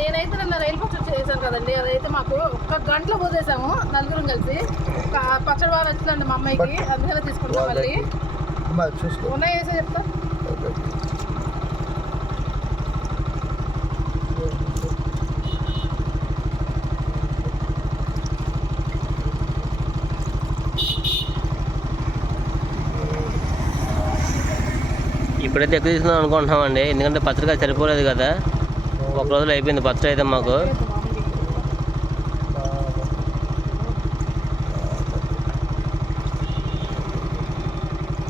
నేనైతే నిన్న రైలు పచ్చడి చేశాను కదండి. అదైతే మాకు ఒక గంటలో పోసేసాము నలుగురం కలిసి. పచ్చడి బాగా నచ్చిందండి మా అమ్మాయికి. అందుకనే తీసుకుంటాం మళ్ళీ. ఉన్నాయి వేసే చెప్తా. ఇప్పుడైతే ఎక్కువ తీసుకుందాం అనుకుంటున్నామండి. ఎందుకంటే పత్రిక సరిపోలేదు కదా. ఒక రోజులో అయిపోయింది పత్రిక అయితే మాకు.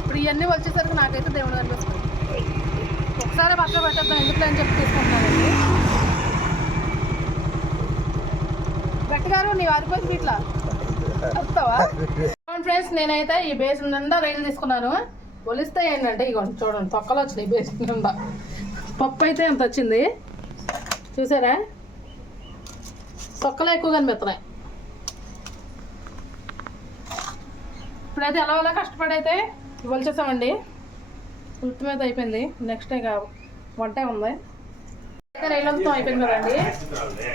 ఇప్పుడు ఇవన్నీ వచ్చేసరికి నాకైతే దేవుడు అనిపిస్తుంది ఒకసారి బట్టలు పెట్టేద్దాం ఎందుకు అని చెప్పి తీసుకుంటున్నానండి. గట్టిగారు నీ వారిపోయి ఇట్లా వస్తావా? ఫ్రెండ్స్ నేనైతే ఈ బేస్ నిండా రైలు తీసుకున్నాను. పొలిస్తే ఏంటంటే ఇగోండి చూడండి తొక్కలు వచ్చినాయి బేస్ నిండా. పప్పు అయితే ఎంత వచ్చింది? చూసారా? చొక్కలే ఎక్కువ కనిపిస్తున్నాయి. ఇప్పుడైతే ఎలా ఎలా కష్టపడైతే ఇవ్వాలి చేసామండి. ఉల్పి మీద అయిపోయింది. నెక్స్ట్ ఇక వంట ఉంది? అయితే రైలంతో అయిపోయింది కదండి.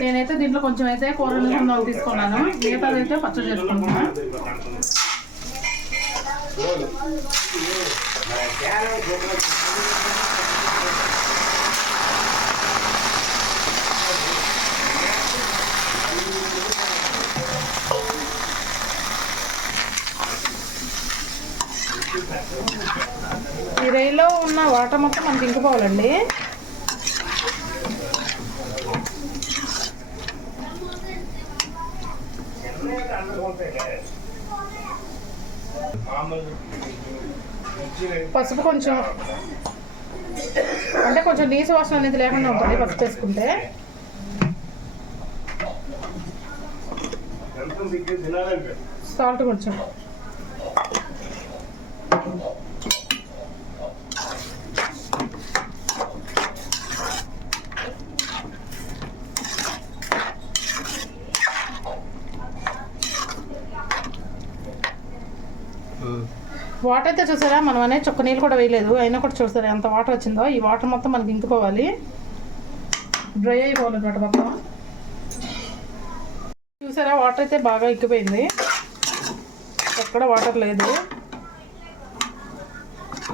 నేనైతే దీంట్లో కొంచెం అయితే కూరలు తీసుకున్నాను. మిగతాది అయితే పచ్చడి చేసుకుంటున్నాను రైల్లో ఉన్న వాటర్ మొత్తం మనకి ఇంకిపోవాలండి పసుపు కొంచెం అంటే కొంచెం నీసు వాసన అనేది లేకుండా ఉంటుంది పసుపు వేసుకుంటే సాల్ట్ కొంచెం. వాటర్ అయితే చూసారా? మనం అనే చొక్క నీళ్ళు కూడా వేయలేదు. అయినా కూడా చూసారా? ఎంత వాటర్ వచ్చిందో? ఈ వాటర్ మొత్తం మనకి ఇంకిపోవాలి. డ్రై అయిపోవాలి అనమాట మొత్తం. చూసారా? వాటర్ అయితే బాగా ఎక్కిపోయింది ఎక్కడ వాటర్ లేదు.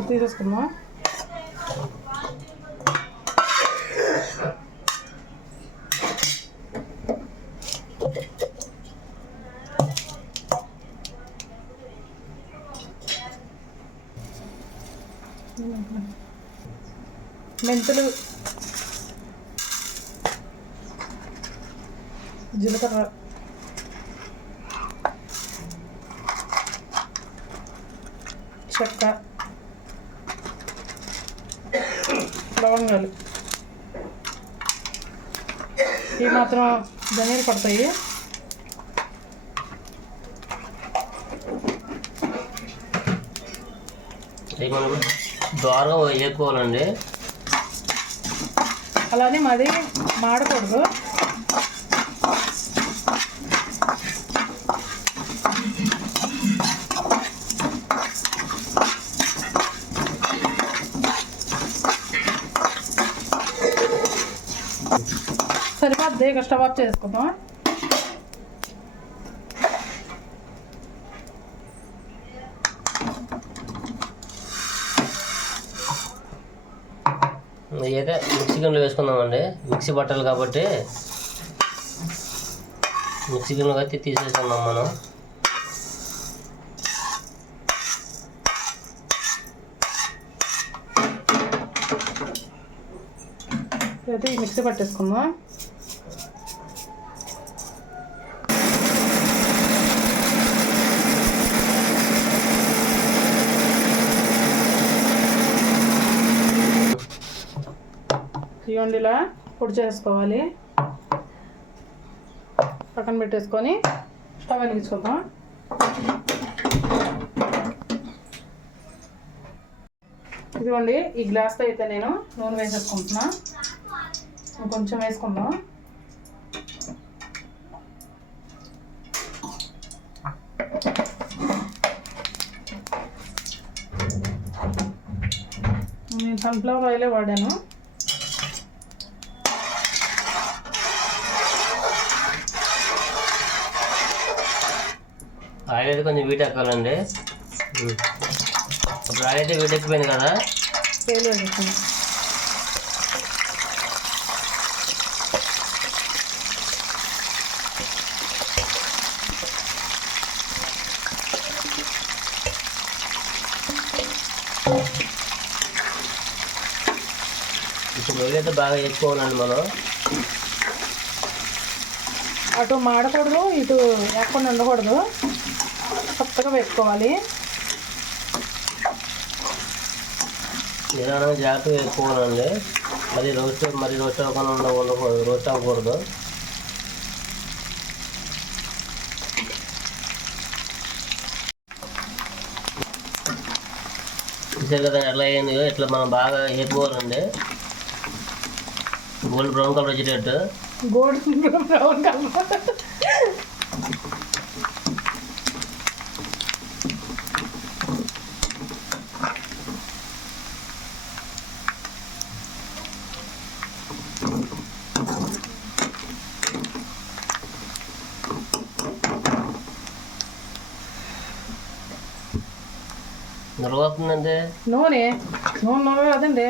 తీసేసుకుందాం చెక్క. లవంగాలు ఇవి మాత్రం ధనియాలు పడతాయి. మనం దోరగా వేసుకోవాలండి అలానే మాది మాడకూడదు. ఇక స్టవ్ ఆఫ్ చేసుకుందాం అయితే మిక్సీ గిన్నెలో వేసుకుందామండి మిక్సీ బట్టలు కాబట్టి మిక్సీ గిన్నెలో అయితే తీసేసుకుందాం మనం అయితే ఈ మిక్సీ పట్టేసుకుందాం ఇవ్వండి ఇలా పొడి చేసుకోవాలి. పక్కన పెట్టేసుకొని స్టవ్ వెలిగించుకుందాం. ఇదిగోండి ఈ గ్లాస్తో అయితే నేను నూనె వేసేసుకుంటున్నా. కొంచెం వేసుకుందాం. నేను సన్ఫ్లవర్ ఆయిలే వాడాను. ఆయిల్ అయితే కొంచెం వీట్ ఎక్కాలండి ఉమ్. ఇప్పుడు ఆయిల్ అయితే వీట్ ఎక్కిపోయింది కదా. ఇప్పుడు రొయ్యలు బాగా వేసుకోవాలండి మనం. అటు మాడకూడదు ఇటు ఎక్కడ ఉండకూడదు. కొత్తగా వేసుకోవాలి నిదానంగా జాగ్రత్తగా వేసుకోవాలండి మరి రోస్ట్ మరి రోస్ట్ అవ్వకుండా ఉండ ఉండకూడదు రోస్ట్ అవ్వకూడదు. చూసారు కదా ఎట్లా అయ్యింది ఇట్లా మనం బాగా వేసుకోవాలండి గోల్డ్ బ్రౌన్ కలర్ వచ్చేటట్టు. Gold brown colour. నిలవస్తుందండి నూనె. నూనె నూనె కదండి.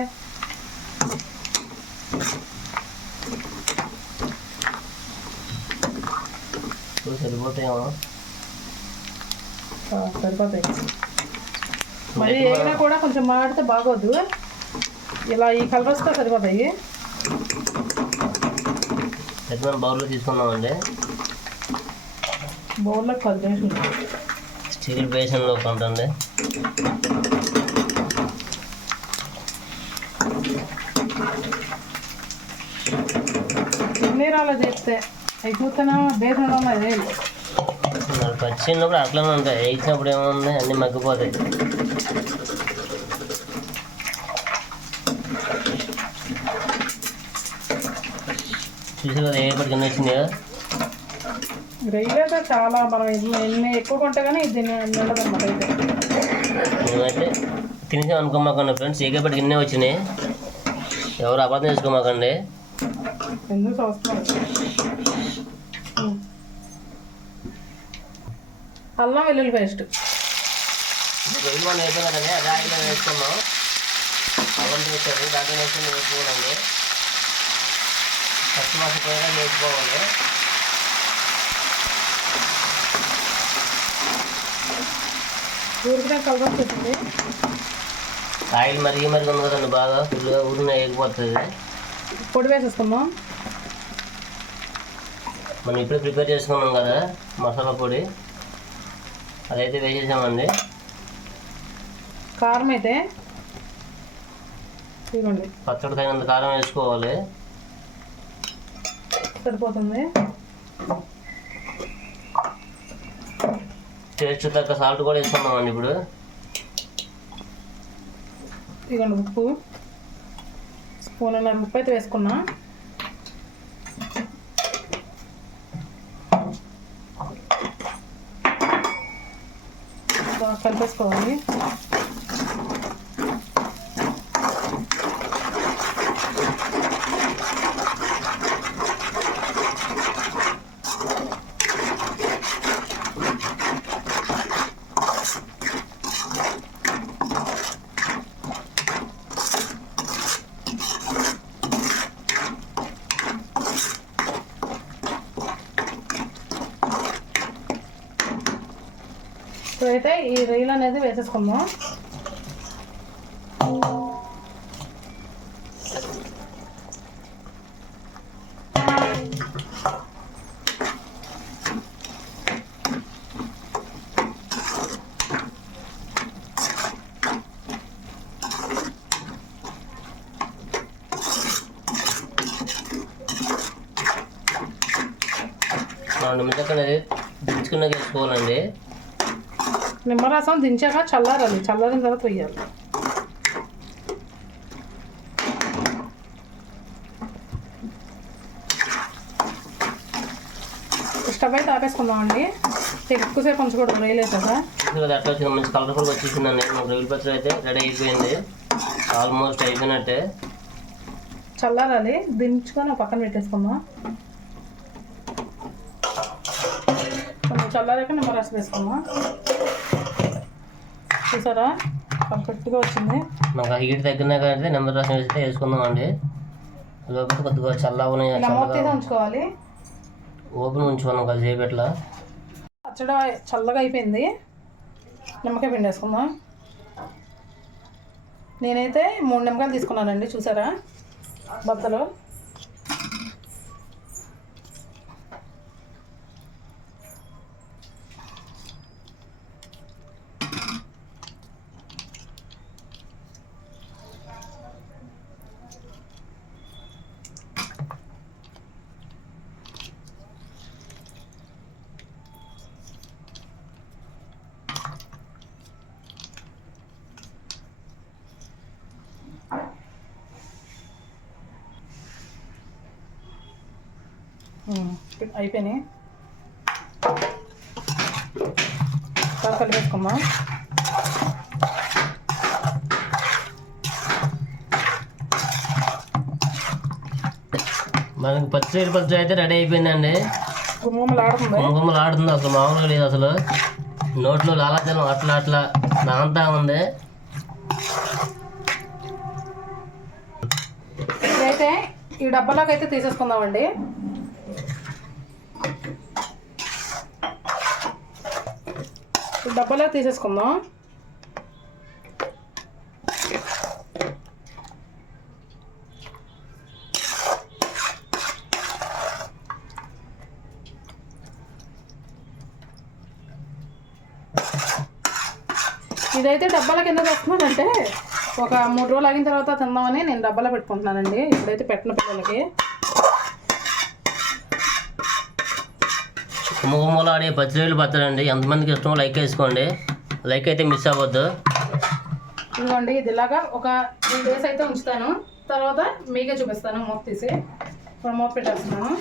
సరిపోతాయేమో. సరిపోతాయి. మరి ఏమైనా కూడా కొంచెం మాడితే బాగోదు. ఇలా ఈ కలర్ వస్తే సరిపోతాయి. మనం బౌల్లో తీసుకుందామండి? బౌల్లో కలిపేసి స్టీల్ బేసన్లో ఉంటుంది ఎన్ని రాలో చేస్తే వేలు మరి? పచ్చి ఉన్నప్పుడు అట్లనే ఉంటాయి. వేసినప్పుడు ఏముంది? అన్నీ మగ్గిపోతాయి. చూసి కదా ఏ పట్టుకు ఎన్ని వచ్చినాయో రైలు అయితే చాలా మనం ఎన్ని ఎక్కువ కొంటే కానీ ఇది నిండదు అయితే. మేమైతే తినేసాం అనుకోమాకండి ఫ్రెండ్స్. ఏకే పట్టుకు ఎన్నే వచ్చినాయి. ఎవరు అబద్ధం చేసుకోమాకండి. అల్లం వెల్లుల్లి పేస్ట్. మనం కానీ అదే ఆయిల్లో వేసుకున్నాం. అల్లం దాంట్లో వేసుకుని వేసుకోవాలండి మాసం వేసుకోవాలి. ఆయిల్ మరిగి మరిగి ఉంది కదండి బాగా ఫుల్గా ఊరిన వేగిపోతుంది పొడి వేసేసుకుందాం మనం ఇప్పుడే ప్రిపేర్ చేసుకున్నాం కదా మసాలా పొడి. అదైతే వేసేసామండి. కారం అయితే పచ్చడి తగినంత కారం వేసుకోవాలి. సరిపోతుంది. టేస్ట్ తగ్గ సాల్ట్ కూడా వేసుకున్నామండి ఇప్పుడు. ఇదిగోండి ఉప్పు. స్పూన్ ఉప్పు అయితే వేసుకున్నా. బాగా కలిపేసుకోవాలి. ఇప్పుడైతే ఈ రొయ్యలు అనేది వేసేసుకుందాం. రెండు మిద్దక అనేది దించుకున్నాక వేసుకోవాలండి. నిమ్మరసం దించాక చల్లారాలి. చల్లారిన తర్వాత వేయాలి. స్టవ్ అయితే ఆపేసుకుందామండి ఎక్కువసేపు ఉంచకూడదు వేసాక చూసారు అట్లా వచ్చింది? మంచి కలర్ఫుల్గా వచ్చేసిందండి మన రొయ్యల పచ్చడి అయితే రెడీ అయిపోయింది. ఆల్మోస్ట్ అయిపోయినట్టే. చల్లారాలి. దించుకొని పక్కన పెట్టేసుకుందాం కొంచెం చల్లారాక నిమ్మరసం వేసుకున్నాం. చూసారా? పర్ఫెక్ట్గా వచ్చింది. మనకు హీట్ తగ్గినా కానీ నెంబర్ రసం వేస్తే వేసుకుందాం అండి లోపల కొద్దిగా చల్లగా ఉంచుకోవాలి. ఓపెన్ ఉంచుకున్నాం కొద్దిసేపు ఇట్లా. పచ్చడి చల్లగా అయిపోయింది. నిమ్మకాయ పిండి వేసుకుందాం. నేనైతే మూడు నిమ్మకాయలు తీసుకున్నానండి చూసారా? బద్దలు. అయిపోయినాయి. బాగా కలిపేసుకుందాం మనకి పచ్చిసైడ్ పచ్చడి అయితే రెడీ అయిపోయిందండి. గుమ్మలు ఆడుతుంది అసలు మామూలుగా లేదు అసలు. నోట్లో లాలాజలం అట్లా అట్లా నాంతా ఉంది. ఇదైతే ఈ డబ్బాలోకి అయితే తీసేసుకుందామండి. డబ్బాలో తీసేసుకుందాం. ఇదైతే డబ్బాల కింద పెట్టుకున్నానంటే ఒక మూడు రోజులు ఆగిన తర్వాత తిందామని నేను డబ్బాలో పెట్టుకుంటున్నానండి. ఇప్పుడైతే పెట్టిన పిల్లలకి. గుమగుమలు ఆడే పచ్చిరేళ్ళు పచ్చడి అండి ఎంతమందికి ఇష్టమో లైక్ వేసుకోండి. లైక్ అయితే మిస్ అవ్వద్దు. ఇదిగోండి ఇది ఇలాగా ఒక త్రీ డేస్ అయితే ఉంచుతాను. తర్వాత మీకే చూపిస్తాను మోపు తీసి. ఇప్పుడు మోపు పెట్టేస్తున్నాను.